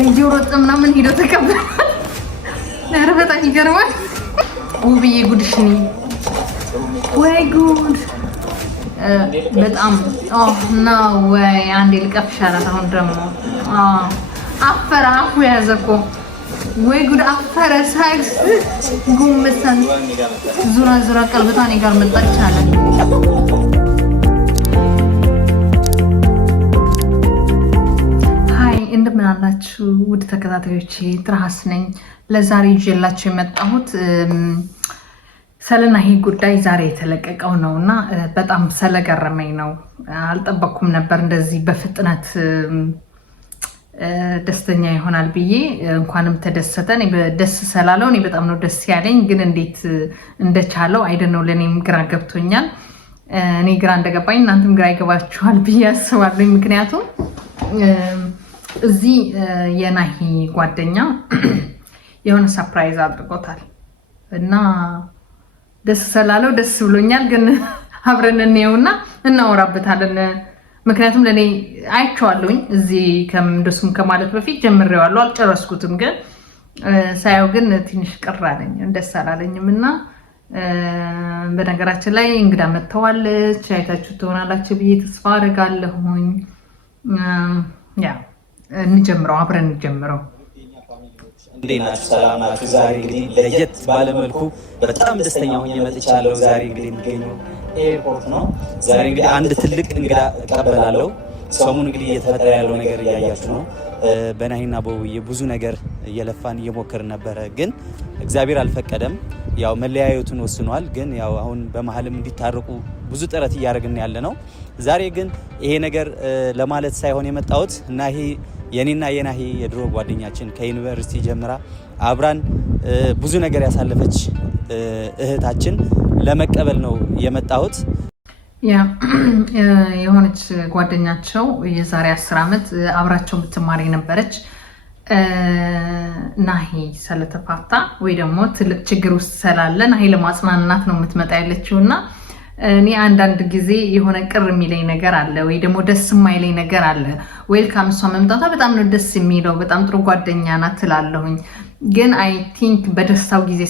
እየሮጠ ምናምን ሄዶ ተቀበለ። ኧረ በጣም ይገርማል። ውብዬ ጉድሽኒ ወይ ጉድ በጣም ነው ወይ አንዴ ልቀፍሽ አላት። አሁን ደግሞ አፈረ አፉ ያዘ እኮ ወይ ጉድ አፈረ ሳይክስ ጉምሰን ዙራ ዙራ ቀልብታ እኔ ጋር መጣች አለ። ሃይ እንደምን አላችሁ ውድ ተከታታዮቼ፣ ትራስ ነኝ። ለዛሬ ይዤላችሁ የመጣሁት ሰለናሂ ጉዳይ ዛሬ የተለቀቀው ነውና በጣም ስለገረመኝ ነው። አልጠበኩም ነበር እንደዚህ በፍጥነት ደስተኛ ይሆናል ብዬ። እንኳንም ተደሰተ። እኔ ደስ ስላለው እኔ በጣም ነው ደስ ያለኝ፣ ግን እንዴት እንደቻለው አይደነው ለኔም ግራ ገብቶኛል። እኔ ግራ እንደገባኝ እናንተም ግራ ይገባችኋል ብዬ አስባለሁ። ምክንያቱም እዚህ የናሂ ጓደኛ የሆነ ሰርፕራይዝ አድርጎታል እና ደስ ስላለው ደስ ብሎኛል። ግን አብረን እንየውና እናወራበታለን። ምክንያቱም ለኔ አይቼዋለሁኝ እዚህ እንደሱም ከማለት በፊት ጀምሬዋለሁ፣ አልጨረስኩትም። ግን ሳየው ግን ትንሽ ቅር አለኝ፣ ደስ አላለኝም። እና በነገራችን ላይ እንግዳ መጥተዋለች፣ አይታችሁ ትሆናላችሁ ብዬ ተስፋ አደርጋለሁኝ። ያ እንጀምረው፣ አብረን እንጀምረው። እንዴት ናችሁ? ሰላም ናችሁ? ዛሬ እንግዲህ ለየት ባለመልኩ በጣም ደስተኛ ሆኜ መጥቻለሁ። ዛሬ እንግዲህ የሚገኘው ኤርፖርት ነው። ዛሬ እንግዲህ አንድ ትልቅ እንግዳ እቀበላለሁ። ሰሞኑን እንግዲህ እየተፈጠረ ያለው ነገር እያያችሁ ነው። በናሂና በውብዬ ብዙ ነገር እየለፋን እየሞከርን ነበረ፣ ግን እግዚአብሔር አልፈቀደም። ያው መለያየቱን ወስኗል። ግን ያው አሁን በመሀልም እንዲታረቁ ብዙ ጥረት እያደረግን ያለ ነው። ዛሬ ግን ይሄ ነገር ለማለት ሳይሆን የመጣሁት ናሂ የኔና የናሂ የድሮ ጓደኛችን ከዩኒቨርሲቲ ጀምራ አብራን ብዙ ነገር ያሳለፈች እህታችን ለመቀበል ነው የመጣሁት። ያ የሆነች ጓደኛቸው የዛሬ 10 ዓመት አብራቸው የምትማር የነበረች ናሂ ስለተፋታ ወይ ደግሞ ትልቅ ችግር ውስጥ ስላለ ናሂ ለማጽናናት ነው የምትመጣ ያለችውና እኔ አንዳንድ ጊዜ የሆነ ቅር የሚለኝ ነገር አለ ወይ ደግሞ ደስ የማይለኝ ነገር አለ። ዌልካም እሷ መምጣቷ በጣም ነው ደስ የሚለው፣ በጣም ጥሩ ጓደኛ ናት ትላለሁኝ። ግን አይ ቲንክ በደስታው ጊዜ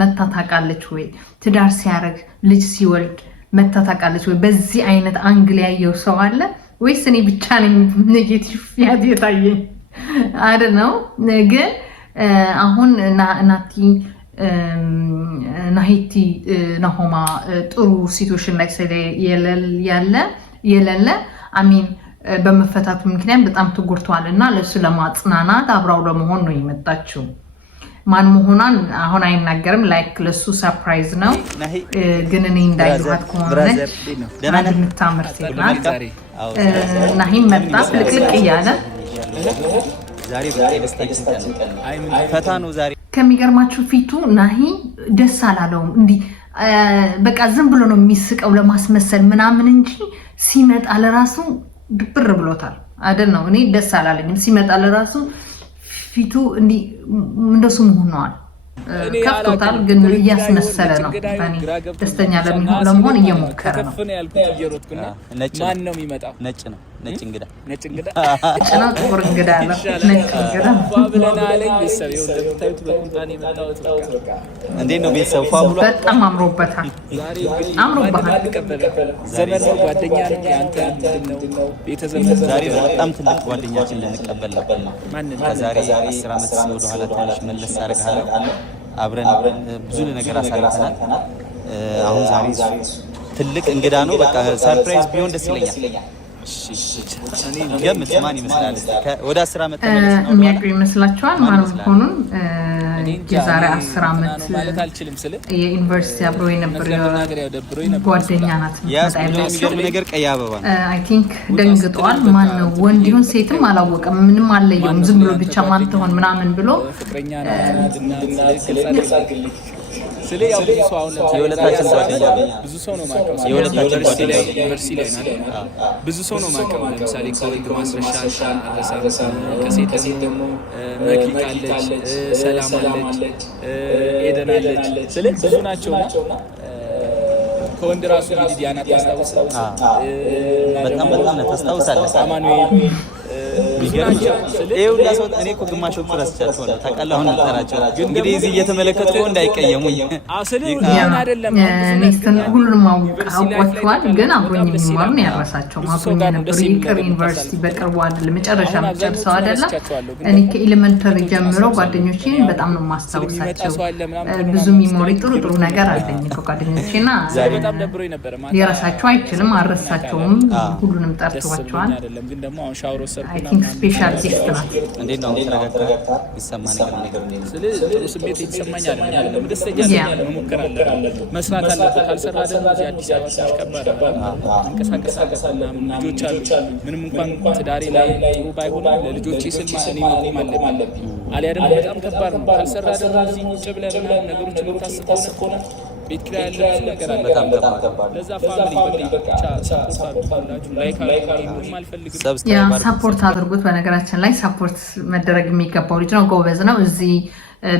መታ ታውቃለች ወይ? ትዳር ሲያደርግ ልጅ ሲወልድ መታ ታውቃለች ወይ? በዚህ አይነት አንግል ያየው ሰው አለ ወይስ እኔ ብቻ ነኝ ኔጌቲቭ ያት የታየኝ? አይደል ነው። ግን አሁን ናቲ ናሂቲ ናሆማ ጥሩ ሲቹዌሽን ላይ የሌለ አሚን በመፈታቱ ምክንያት በጣም ተጎድቷል እና ለሱ ለማጽናናት አብራው ለመሆን ነው የመጣችው። ማን መሆኗን አሁን አይናገርም። ላይክ ለሱ ሰርፕራይዝ ነው። ግን እኔ እንዳይዟት ከሆነ አንድ የምታምር ሴት ናት። ናሂም መጣ ልቅልቅ እያለ ዛሬ በደስታችን ፈታ ነው ዛሬ። ከሚገርማችሁ ፊቱ ናሂ ደስ አላለውም። እንዲህ በቃ ዝም ብሎ ነው የሚስቀው ለማስመሰል ምናምን እንጂ ሲመጣ ለራሱ ድብር ብሎታል አይደል ነው። እኔ ደስ አላለኝም ሲመጣ ለራሱ ፊቱ እንዲህ እንደሱ ሆኗል። ከፍቶታል፣ ግን እያስመሰለ ነው። ደስተኛ ለመሆን እየሞከረ ነው። ማን ነው የሚመጣው? ነጭ ነው። ነጭ እንግዳ ነው። ጥቁር እንግዳ አለ። ነጭ እንግዳ ባብለና አለኝ። ቤተሰብ ይኸው እንደምታዩት በቁንጣኔ የመጣሁት በቃ እንዴት ነው ቤተሰብ? ፋብሎ በጣም አምሮበታል። አምሮበታል። ዘመን ነው፣ ጓደኛ ነኝ። አንተ ምንድነው ቤተዘመድ? ዛሬ በጣም ትልቅ ጓደኛችን ልንቀበል ነበር። ከዛሬ 10 ዓመት ወደ ኋላ ትንሽ መለስ አደርጋለሁ። አብረን ብዙ ነገር አሳልፈናል። አሁን ዛሬ ትልቅ እንግዳ ነው። በቃ ሰርፕራይዝ ቢሆን ደስ ይለኛል። ገምት ማን ይመስላል? ወደ 10 ዓመት ተመለስነው የሚያውቁ ይመስላችኋል ማን መሆኑን? የዛሬ 10 ዓመት የዩኒቨርሲቲ አብሮ የነበረ ጓደኛ ናት። የሚገርም ነገር ቀይ አበባ አይ ቲንክ ደንግጧል። ማን ነው ወንድ ይሁን ሴትም አላወቀም። ምንም አለየውም። ዝም ብሎ ብቻ ማን ትሆን ምናምን ብሎ ስለ ያው ብዙ ሰው አሁን የሁለታችን ጓደኛ ብዙ ሰው ነው ማቀው። የሁለታችን ጓደኛ ዩኒቨርሲቲ ላይ ነው ብዙ ሰው ነው ማቀው። ለምሳሌ ከወንድ ማስረሻ አረሳ ከሴት ደግሞ መክሊት አለች፣ ሰላም አለች፣ ኤደን አለች። ስለ ብዙ ናቸውና ከወንድ ራሱ ዲያና ታስታውሳለህ? በጣም ታስታውሳለህ? አማኑኤል ይኸው ላሰው እኔ እኮ ግማሾቹ ረስቻቸው ነው ታውቃለህ። አሁን እንጠራቸው እንግዲህ እዚህ እየተመለከቱ እንዳይቀየሙኝ ሁሉንም አውቋቸዋል፣ ግን አብሮኝ የሚማሩ ነው ያረሳቸው። አብሮኝ የነበሩ ይቅር ዩኒቨርሲቲ በቅርቡ አይደለም መጨረሻ ጨርሰው አይደለም። እኔ ከኤሌመንተሪ ጀምሮ ጓደኞቼን በጣም ነው የማስታውሳቸው። ብዙ ሚሞሪ ጥሩ ነገር አለኝ ከጓደኞቼና ሊረሳቸው አይችልም። አልረሳቸውም። ሁሉንም ጠርተዋቸዋል። አይ ቲንክ ስፔሻል ጌስት ናት። እንዴት ነው ተረጋግታ ይሰማ ነገር ስለዚህ ስሜት ይሰማኛል። ደስተኛ መሞከር አለበት፣ መስራት አለበት። ካልሰራ ደግሞ እዚህ አዲስ ከባድ እንቀሳቀሳለና ልጆች አሉ። ምንም እንኳን ትዳሬ ላይ ጥሩ ባይሆንም ለልጆቼ ስል ማሰኔ መቆም አለብኝ። አሊያ ደግሞ በጣም ከባድ ነው። ካልሰራ ደግሞ እዚህ ቁጭ ብለህ ምናምን ነገሮችን የምታስብ ከሆነ ቤት ኪራይ ያለ ብዙ ነገር አለ። በጣም ከባድ። ለዛ ፋሚሊ በቃ ሰፖርት አድርጉ። ላይክ አልፈልግም ሰፖርት አድርጉት። በነገራችን ላይ ሰፖርት መደረግ የሚገባው ልጅ ነው። ጎበዝ ነው። እዚህ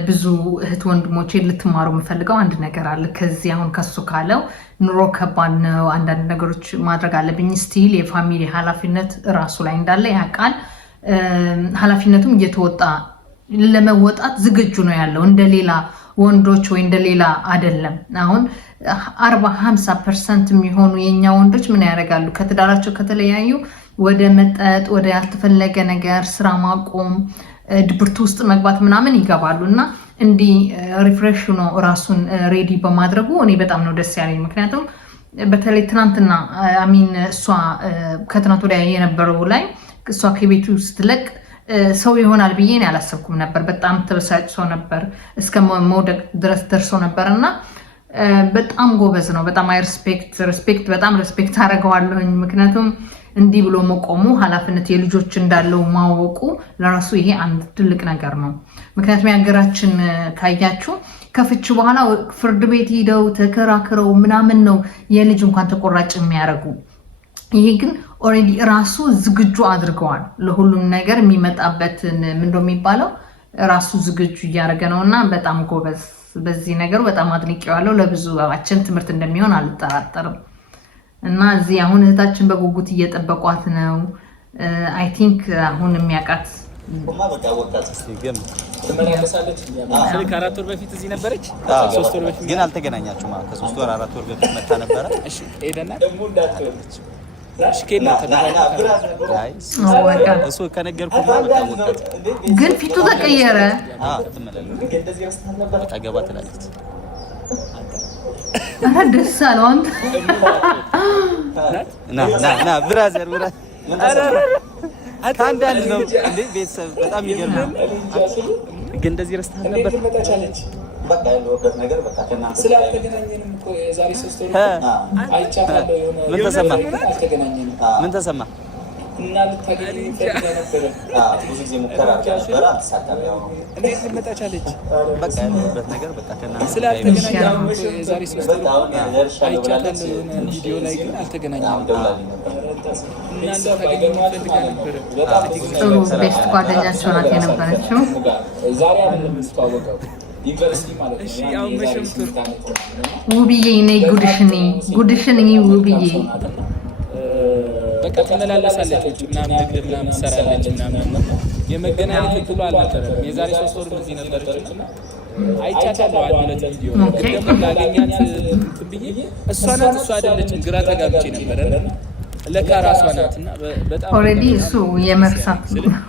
ብዙ እህት ወንድሞቼ ልትማሩ የምፈልገው አንድ ነገር አለ። ከዚህ አሁን ከሱ ካለው ኑሮ ከባድ ነው፣ አንዳንድ ነገሮች ማድረግ አለብኝ ስቲል የፋሚሊ ኃላፊነት ራሱ ላይ እንዳለ ያውቃል። ኃላፊነቱም እየተወጣ ለመወጣት ዝግጁ ነው ያለው። እንደሌላ ወንዶች ወይ እንደሌላ አይደለም። አሁን 40-50% የሚሆኑ የኛ ወንዶች ምን ያደርጋሉ? ከትዳራቸው ከተለያዩ ወደ መጠጥ፣ ወደ ያልተፈለገ ነገር፣ ስራ ማቆም፣ ድብርት ውስጥ መግባት ምናምን ይገባሉ። እና እንዲህ ሪፍሬሽ ነው ራሱን ሬዲ በማድረጉ እኔ በጣም ነው ደስ ያለኝ። ምክንያቱም በተለይ ትናንትና እሷ ከትናንት ወዲያ የነበረው ላይ እሷ ከቤቱ ስትለቅ ሰው ይሆናል ብዬ እኔ አላሰብኩም ነበር። በጣም ተበሳጭቶ ነበር፣ እስከ መውደቅ ድረስ ደርሶ ነበር። እና በጣም ጎበዝ ነው። በጣም ሪስፔክት በጣም ሪስፔክት አደርገዋለሁኝ። ምክንያቱም እንዲህ ብሎ መቆሙ፣ ኃላፊነት የልጆች እንዳለው ማወቁ ለራሱ ይሄ አንድ ትልቅ ነገር ነው። ምክንያቱም የሀገራችን ካያችሁ ከፍች በኋላ ፍርድ ቤት ሂደው ተከራክረው ምናምን ነው የልጅ እንኳን ተቆራጭ የሚያደርጉ። ይሄ ግን ኦልሬዲ ራሱ ዝግጁ አድርገዋል ለሁሉም ነገር የሚመጣበትን ምንድነው የሚባለው ራሱ ዝግጁ እያደረገ ነው። እና በጣም ጎበዝ፣ በዚህ ነገሩ በጣም አድንቄዋለሁ። ለብዙዎቻችን ትምህርት እንደሚሆን አልጠራጠርም። እና እዚህ አሁን እህታችን በጉጉት እየጠበቋት ነው። አይ ቲንክ አሁን የሚያውቃት ከ4 ወር በፊት እዚህ ነበረች። 3 ወር በፊት ግን አልተገናኛችሁም። ከ3 ወር 4 ወር በፊት መጣ ነበረ። እሺ ኤደና እሱ ከነገርኩህ በጣም ወጣት ግን ፊቱ ተቀየረ። ጠገባ ትላለች። ደስ አለው። አንተ ና ብራዘር ከአንዳንድ ነው እንዴ ቤተሰብ በጣም ይገርማል። ግን እንደዚህ ረስተህ ነበር። በቃ ያለውበት ነገር በቃ ከናንተ ስላልተገናኘንም እኮ የዛሬ 3 ወር አይቻታለሁ። ምን ተሰማ? እና ልታገኝ ፈልጋ ነበር። ብዙ ጊዜ ሙከራ ነበር፣ አልተሳካም። ያው እንዴት ልመጣቻለች? በቃ ያለውበት ነገር በቃ ከናንተ ስላልተገናኘንም የዛሬ 3 ወር አይቻታለሁ። ቪዲዮ ላይ ግን አልተገናኘንም። እና ልታገኝ ፈልጋ ነበር። ጥሩ ቤስት ጓደኛቸው ናት የነበረችው። ዛሬ አይደለም የምትተዋወቀው ዩኒቨርሲቲ ማለት ነው። እሺ ያው መሸምቱር ውብዬ ነይ ጉድሽን ውብዬ በቃ ተመላለሳለች። ውጭ ምናምን ንግድ ምናምን ትሰራለች ምናምን የመገናኘት እድሉ አልነበረም። የዛሬ 3 ወር እዚህ ነበረች እና አይቻታለሁ። አንድ ቪዲዮ ደግሞ ላገኛት እንትን ብዬ እሷ ናት እሷ አይደለችም ግራ ተጋብቼ ነበረ። ለካ ራሷ ናትና በጣም ኦልሬዲ እሱ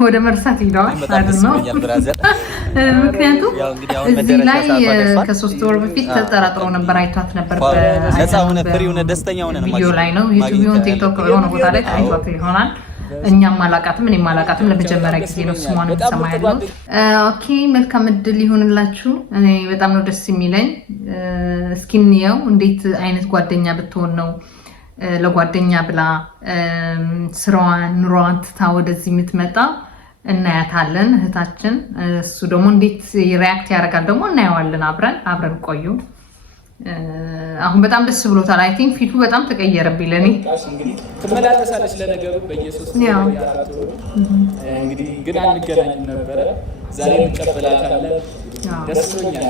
ወደ መርሳት ሄደዋል አይደል ነው። ምክንያቱም እዚህ ላይ ከ3 ወር በፊት ተጠራጥሮ ነበር፣ አይቷት ነበር። ቪዲዮ ላይ ነው ዩቲዩብ ቲክቶክ የሆነ ቦታ ላይ አይቷት ይሆናል። እኛም አላቃትም፣ እኔም አላቃትም። ለመጀመሪያ ጊዜ ነው ስሟን ሰማ ያለው። ኦኬ መልካም እድል ይሁንላችሁ። እኔ በጣም ነው ደስ የሚለኝ። እስኪ እንየው እንዴት አይነት ጓደኛ ብትሆን ነው ለጓደኛ ብላ ስራዋን ኑሮዋን ትታ ወደዚህ የምትመጣ። እናያታለን እህታችን። እሱ ደግሞ እንዴት ሪያክት ያደርጋል ደግሞ እናየዋለን። አብረን ቆዩ። አሁን በጣም ደስ ብሎታል። አይ ቲንክ ፊቱ በጣም ተቀየረብኝ ለኔ። ትመላለሳለች ለነገሩ በየሶስት እንግዲህ ግን አንገናኝም ነበረ። ዛሬ እንቀበላታለን። ደስ ብሎኛል።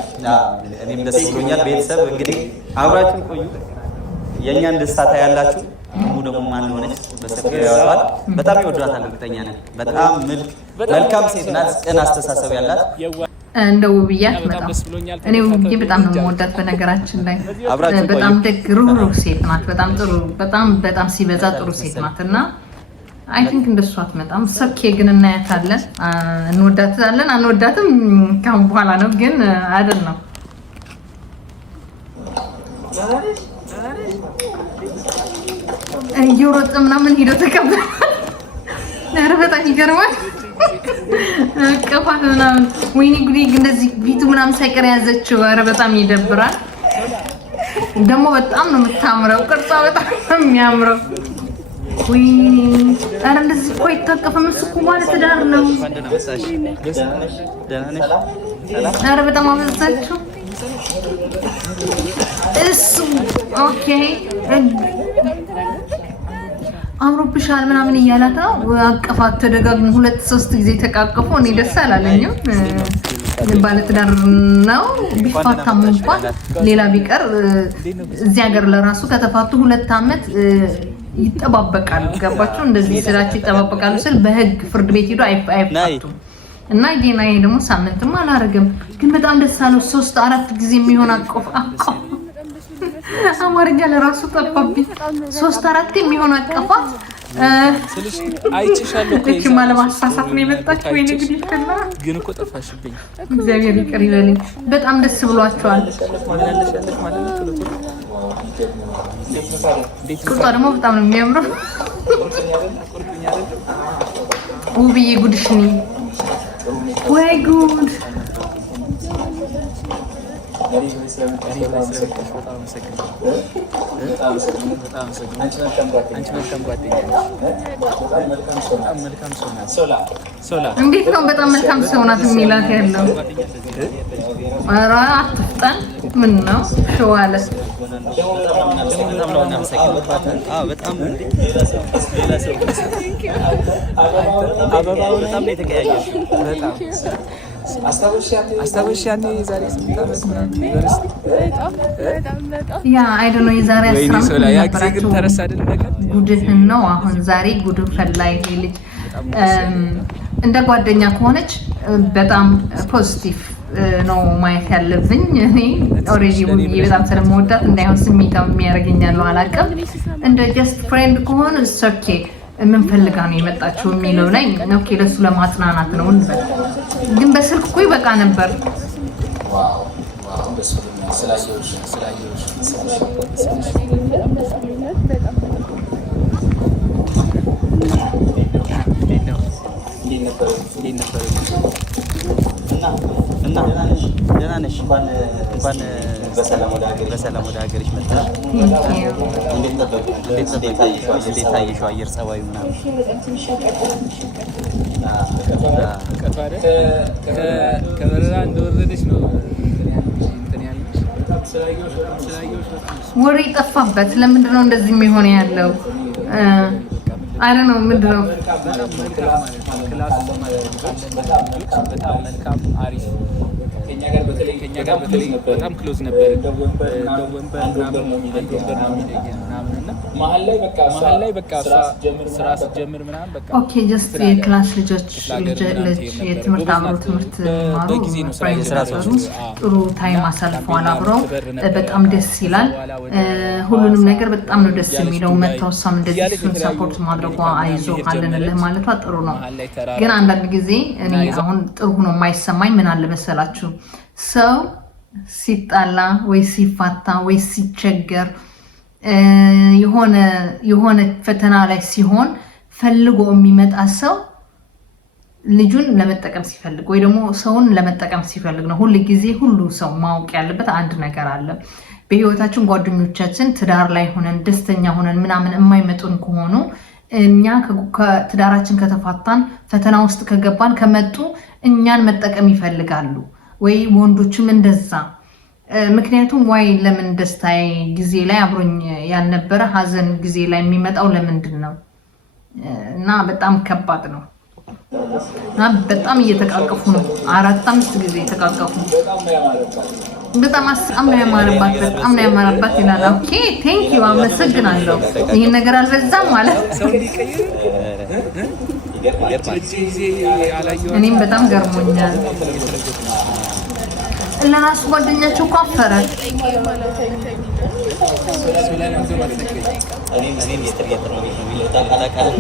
እኔም ደስ ብሎኛል። ቤተሰብ እንግዲህ አብራችን ቆዩ። የኛን ደስታ ታያላችሁ። ደግሞ ማን ሆነች በሰፊው ያወራል። በጣም ይወዷታል እርግጠኛ ነኝ። በጣም መልካም ሴት ናት፣ ቅን አስተሳሰብ ያላት እንደ ውብያት በጣም እኔ ውብዬ በጣም ነው የምወዳት። በነገራችን ላይ በጣም ደግ ሩህሩህ ሴት ናት። በጣም ጥሩ በጣም ሲበዛ ጥሩ ሴት ናት እና አይ ቲንክ እንደሷ አትመጣም። ሰኬ ግን እናያታለን፣ እንወዳታለን አንወዳትም ካሁን በኋላ ነው ግን አይደል ነው እየሮጠ ምናምን ሄዶ ተቀበለ። ኧረ በጣም ይገርማል። ቀፋት ምናምን ወይኔ ጉዴ እንደዚህ ፊቱ ምናምን ሳይቀር ያዘችው። ኧረ በጣም ይደብራል። ደግሞ በጣም ነው የምታምረው፣ ቅርጿ በጣም ነው የሚያምረው። ወይኔ ኧረ እንደዚህ እኮ አይታቀፍም። እሱ እኮ ማለት ትዳር ነው። ኧረ በጣም አበዛችው እሱ። ኦኬ አምሮብሻል ምናምን እያላት ነው። አቀፋት ተደጋግሞ 2-3 ጊዜ ተቃቀፉ። እኔ ደስ አላለኝም። ባለትዳር ነው ቢፋታም እንኳን ሌላ ቢቀር እዚህ ሀገር ለራሱ ከተፋቱ 2 ዓመት ይጠባበቃሉ። ገባችሁ? እንደዚህ ስላችሁ ይጠባበቃሉ ስል በህግ ፍርድ ቤት ሄዶ አይፋቱም። እና ጌና ይሄ ደግሞ ሳምንትም አላረግም ግን በጣም ደስ አለው። 3-4 ጊዜ የሚሆን አቀፍ አማርኛ ለራሱ ጠፋብኝ። 3-4 የሚሆን አቀፋት ስልሽ አይችሻለሁ እኮ እቺ ማለማሳሳት ነው የመጣች። ወይ ንግድ ይፈላ ግን እኮ ጠፋሽብኝ። እግዚአብሔር ይቅር ይበልኝ። በጣም ደስ ብሏቸዋል። ቁጣ ደግሞ በጣም ነው የሚያምረው። ውብዬ ጉድሽ ነኝ ወይ ጉድ! እንዴት ነው በጣም መልካም ሰው ናት የሚላት ያለው? ኧረ አትፍጠን። ምን ነው ሸዋለ አስታወሻኔ ዛሬ 8 ዓመት ምናምን ዩኒቨርሲቲ ያ አይ ዶንት ኖ የዛሬ 10 ዓመት ያክሲግን ተረሳ አይደል? ነገር ጉድህን ነው አሁን ዛሬ ጉድን ፈላ ይሄ ልጅ። እንደ ጓደኛ ከሆነች በጣም ፖዚቲቭ ነው ማየት ያለብኝ። እኔ ኦሬዲ ውብዬ በጣም ስለምወዳት እንዳይሆን ስሜታው የሚያደርገኛል አላውቅም። እንደ ጀስት ፍሬንድ ከሆነ ኦኬ ምን ፈልጋ ነው የመጣችው የሚለው ላይ ኦኬ ለሱ ለማጽናናት ነው እንበል። ግን በስልክ እኮ ይበቃ ነበር። እና ደህና ነሽ? እንኳን በሰላም ወደ ሀገርሽ መጣሽ። እንዴት ታየሽው አየር ጸባዩ ምናምን? ከበረራ እንደወረደች ነው ወሬ ጠፋበት። ለምንድን ነው እንደዚህ የሚሆን ያለው? አይ ነው ምንድን ነው መልካም አሪፍ ከኛ ጋር በተለይ በጣም ክሎዝ ነበር። አንድ ወንበር ነው የሚለየን ምናምን እና መሀል ላይ በቃ ስራ ስትጀምር ምናምን በቃ ኦኬ ጀስት የክላስ ልጆች የትምህርት አብረው ትምህርት ማሩ ጥሩ ታይም አሳልፈዋል አብረው። በጣም ደስ ይላል። ሁሉንም ነገር በጣም ነው ደስ የሚለው። መታወሳም እንደዚህ እሱን ሰፖርት ማድረጓ አይዞ አለንልህ ማለቷ ጥሩ ነው። ግን አንዳንድ ጊዜ እኔ አሁን ጥሩ ሆኖ የማይሰማኝ ምን አለ መሰላችሁ? ሰው ሲጣላ ወይ ሲፋታ ወይ ሲቸገር የሆነ ፈተና ላይ ሲሆን ፈልጎ የሚመጣ ሰው ልጁን ለመጠቀም ሲፈልግ ወይ ደግሞ ሰውን ለመጠቀም ሲፈልግ ነው። ሁሉ ጊዜ ሁሉ ሰው ማወቅ ያለበት አንድ ነገር አለ። በህይወታችን ጓደኞቻችን ትዳር ላይ ሆነን ደስተኛ ሆነን ምናምን የማይመጡን ከሆኑ እኛ ከትዳራችን ከተፋታን ፈተና ውስጥ ከገባን ከመጡ እኛን መጠቀም ይፈልጋሉ ወይ ወንዶችም እንደዛ። ምክንያቱም ዋይ ለምን ደስታዬ ጊዜ ላይ አብሮኝ ያልነበረ ሀዘን ጊዜ ላይ የሚመጣው ለምንድን ነው? እና በጣም ከባድ ነው። እና በጣም እየተቃቀፉ ነው። 4-5 ጊዜ ተቃቀፉ። በጣም ነው ያማረባት ይላል። ኦኬ ቴንክ ዩ አመሰግናለሁ። ይሄን ነገር አልበዛም ማለት እኔም በጣም ገርሞኛል። ለራሱ ጓደኛቸው እኮ አፈረ።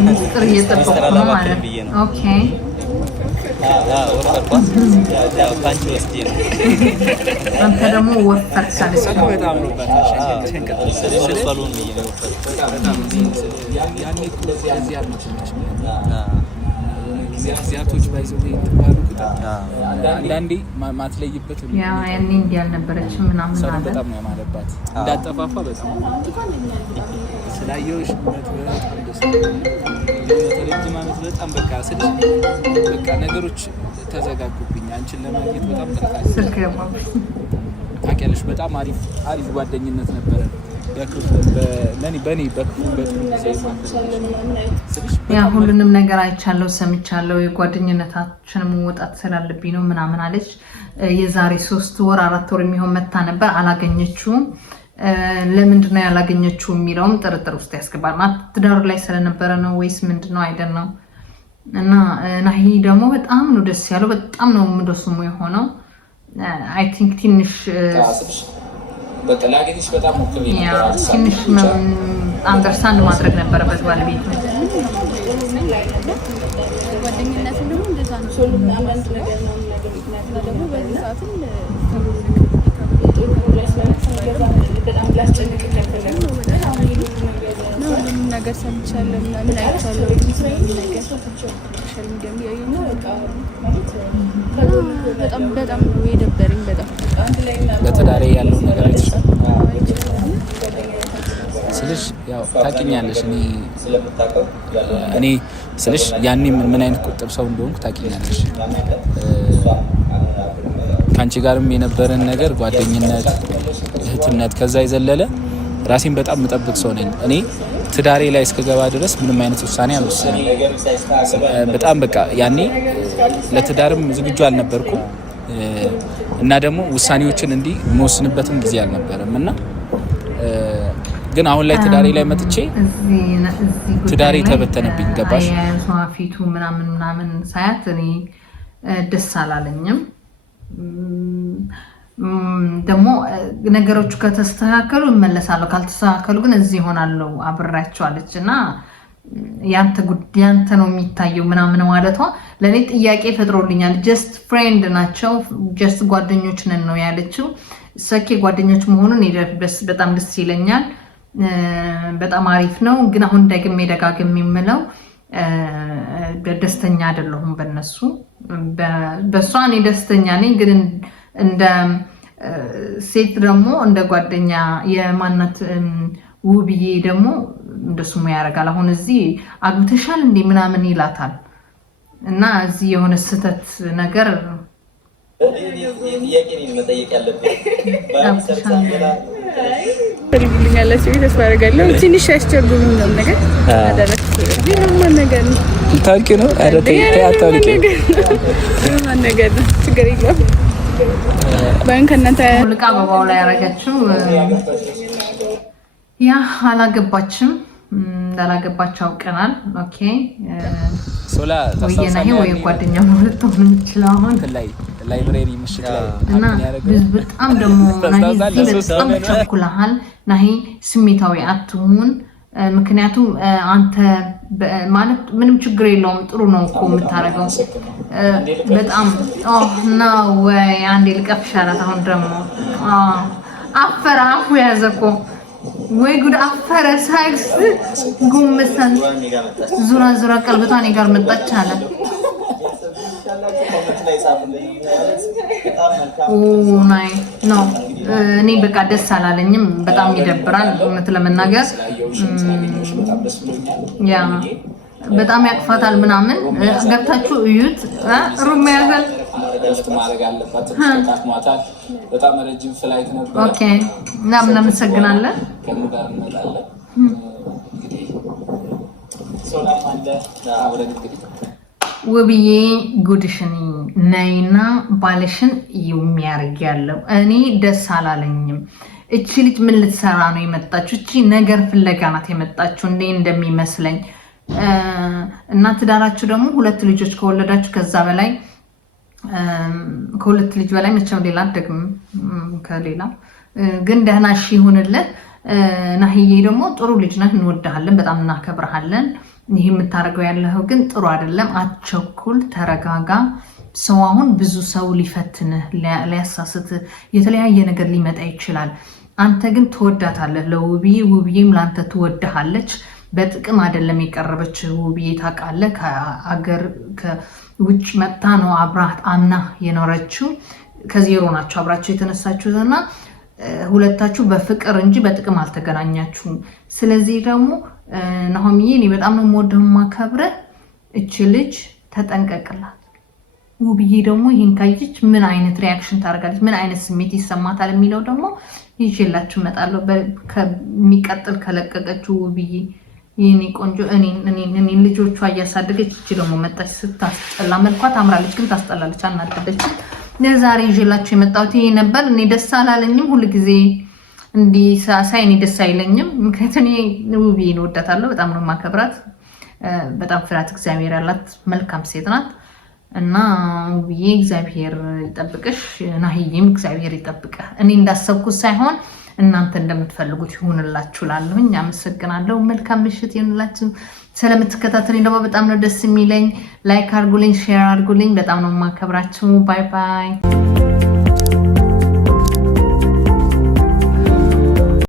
ምስጢር እየጠበቁ ነው ማለት ኦኬ አንተ ደግሞ ወፈርክ አለች። ጊዜያቶች ባይዘው ይተባሉ አንዳንዴ ማትለይበት ያ ያኔ እንዲህ አልነበረችም ምናምን አለ። በጣም ነው ያማረባት እንዳጠፋፋ በጣም ስላየውሽ በጣም ደስ ረጅም ዓመት በጣም በቃ ስልሽ በቃ ነገሮች ተዘጋጉብኝ። አንቺን ለማግኘት በጣም ስልክ ያባብሽ ታውቂያለሽ። በጣም አሪፍ ጓደኝነት ነበረ። ያ ሁሉንም ነገር አይቻለሁ ሰምቻለሁ። የጓደኝነታችንን መውጣት ስላለብኝ ነው ምናምን አለች። የዛሬ 3 ወር 4 ወር የሚሆን መታ ነበር አላገኘችውም። ለምንድን ነው ያላገኘችው የሚለውም ጥርጥር ውስጥ ያስገባል። ማለት ትዳሩ ላይ ስለነበረ ነው ወይስ ምንድነው አይደል ነው። እና ናሂ ደግሞ በጣም ነው ደስ ያለው። በጣም ነው ምንድነው የሆነው አይ ቲንክ ትንሽ በቃ ላገኝሽ በጣም ሞክሬ ነበር። ትንሽ አንደርስታንድ ማድረግ ነበረበት ባለቤቱ። ጓደኝነቱ ደግሞ እንደዛ ነው። ሶሉና አንድ ነገር ነው የሚናገሩት ደግሞ በዚህ ሰዓትም ነገር ሰምቻለሁ ምናምን አይቻለሁ ነገር ሶሻል ሚዲያ የሚያዩና በጣም ነው የደበረኝ። በጣም በተዳሬ ያለው ነገር አይተሻል ስልሽ ያው ታውቂኛለሽ። እኔ ስልሽ ያኔ ምን አይነት ቁጥብ ሰው እንደሆንኩ ታውቂኛለሽ። ከአንቺ ጋርም የነበረን ነገር ጓደኝነት፣ እህትነት ከዛ የዘለለ ራሴን በጣም የምጠብቅ ሰው ነኝ። እኔ ትዳሬ ላይ እስከገባ ድረስ ምንም አይነት ውሳኔ አልወሰንም። በጣም በቃ ያኔ ለትዳርም ዝግጁ አልነበርኩም እና ደግሞ ውሳኔዎችን እንዲህ የምወስንበትም ጊዜ አልነበረም እና ግን አሁን ላይ ትዳሬ ላይ መጥቼ ትዳሬ ተበተነብኝ። ገባሽ? ፊቱ ምናምን ሳያት እኔ ደስ አላለኝም። ደግሞ ነገሮቹ ከተስተካከሉ እመለሳለሁ፣ ካልተስተካከሉ ግን እዚህ ይሆናለሁ አብራቸው አለች እና ያንተ ነው የሚታየው ምናምን ማለቷ ለኔ ጥያቄ ፈጥሮልኛል። ጀስት ፍሬንድ ናቸው፣ ጀስት ጓደኞች ነን ነው ያለችው። ሰኬ ጓደኞች መሆኑን በጣም ደስ ይለኛል። በጣም አሪፍ ነው። ግን አሁን ደግሜ የምለው ደስተኛ አይደለሁም በነሱ። በሷ እኔ ደስተኛ ነኝ፣ ግን እንደ ሴት ደግሞ እንደ ጓደኛ የማናት ውብዬ ደግሞ እንደሱም ያደርጋል። አሁን እዚህ አግብተሻል እንዴ ምናምን ይላታል እና እዚህ የሆነ ስህተት ነገር ትልኛላችሁ ተስፋ አደርጋለሁ። ትንሽ ያስቸግሩ ነው ነገር አደረክ ምን ነገር ነው ታውቂ ነው አይደል? ታውቂ ምን ነገር ነው ችግር የለም። ባንከናታ ልቃ በባው ላይ ያረጋችሁ ያ አላገባችም እንዳላገባቸው አውቀናል። ኦኬ ሶላ ተሳሳለ ወይ ጓደኛ ማለት ነው የምችለው አሁን ላይብረሪ ምሽት ላይ እና በጣም ደግሞ በጣም ቸኩለሃል ናሂ፣ ስሜታዊ አትሁን። ምክንያቱም አንተ ማለት ምንም ችግር የለውም፣ ጥሩ ነው እኮ የምታረገው። በጣም ነው ወይ አንዴ ልቀፍሻላት። አሁን ደግሞ አፈራ አፉ ያዘ እኮ ወይ ጉድ አፈረ። ሳይክስ ጉምሰን ዙራ ቀልብቷ እኔ ጋር መጣች አለ። ናይ ነው እኔ በቃ ደስ አላለኝም። በጣም ይደብራል እውነት ለመናገር። ያ በጣም ያቅፋታል ምናምን። ገብታችሁ እዩት። ሩም ያዘል በጣም ረጅም ፍላይት ነበር። ኦኬ እናመሰግናለን። ውብዬ ጉድሽን ነይና ባልሽን የሚያርግ ያለው እኔ ደስ አላለኝም። እቺ ልጅ ምን ልትሰራ ነው የመጣችው? እቺ ነገር ፍለጋ ናት የመጣችው እንዴ እንደሚመስለኝ። እና ትዳራችሁ ደግሞ 2 ልጆች ከወለዳችሁ ከዛ በላይ ከ2 ልጅ በላይ መቼም ሌላ ደግም ከሌላ ግን ደህና እሺ ይሁንልህ። ናሂዬ ደግሞ ጥሩ ልጅ ነህ፣ እንወድሃለን፣ በጣም እናከብርሃለን። ይህ የምታደርገው ያለኸው ግን ጥሩ አይደለም። አትቸኩል፣ ተረጋጋ። ሰው አሁን ብዙ ሰው ሊፈትንህ ሊያሳስትህ የተለያየ ነገር ሊመጣ ይችላል። አንተ ግን ትወዳታለህ ለውብዬ፣ ውብዬም ለአንተ ትወድሃለች። በጥቅም አይደለም የቀረበች ውብዬ ታውቃለህ። ከአገር ከውጭ መጥታ ነው አብራት አምና የኖረችው። ከዜሮ ናቸው አብራችሁ የተነሳችሁትና ሁለታችሁ በፍቅር እንጂ በጥቅም አልተገናኛችሁም። ስለዚህ ደግሞ ናሆምዬ እኔ በጣም ነው የምወደው የማከብረው። እቺ ልጅ ተጠንቀቅላት። ውብዬ ደግሞ ይህን ካየች ምን አይነት ሪያክሽን ታደርጋለች፣ ምን አይነት ስሜት ይሰማታል የሚለው ደግሞ ይዤላችሁ እመጣለሁ። ከሚቀጥል ከለቀቀችው ውብዬ የኔ ቆንጆ እኔ ልጆቿ እያሳደገች እቺ ደግሞ መጣች። ስታስጠላ መልኳ ታምራለች፣ ግን ታስጠላለች፣ አናደደች። ለዛሬ ይዤላችሁ የመጣሁት ይሄ ነበር። እኔ ደስ አላለኝም። ሁሉ ጊዜ እንዲህ ሳይ እኔ ደስ አይለኝም። ምክንያቱም እኔ ውብዬን እወዳታለሁ፣ በጣም ነው የማከብራት። በጣም ፍርሃት እግዚአብሔር ያላት መልካም ሴት ናት እና ውብዬ እግዚአብሔር ይጠብቅሽ፣ ናሂዬም እግዚአብሔር ይጠብቅህ። እኔ እንዳሰብኩት ሳይሆን እናንተ እንደምትፈልጉት ይሁንላችሁ ላለሁኝ። አመሰግናለሁ። መልካም ምሽት ይሁንላችሁ። ስለምትከታተሉኝ ደግሞ በጣም ነው ደስ የሚለኝ። ላይክ አድርጉልኝ፣ ሼር አድርጉልኝ። በጣም ነው የማከብራችሁ። ባይ ባይ።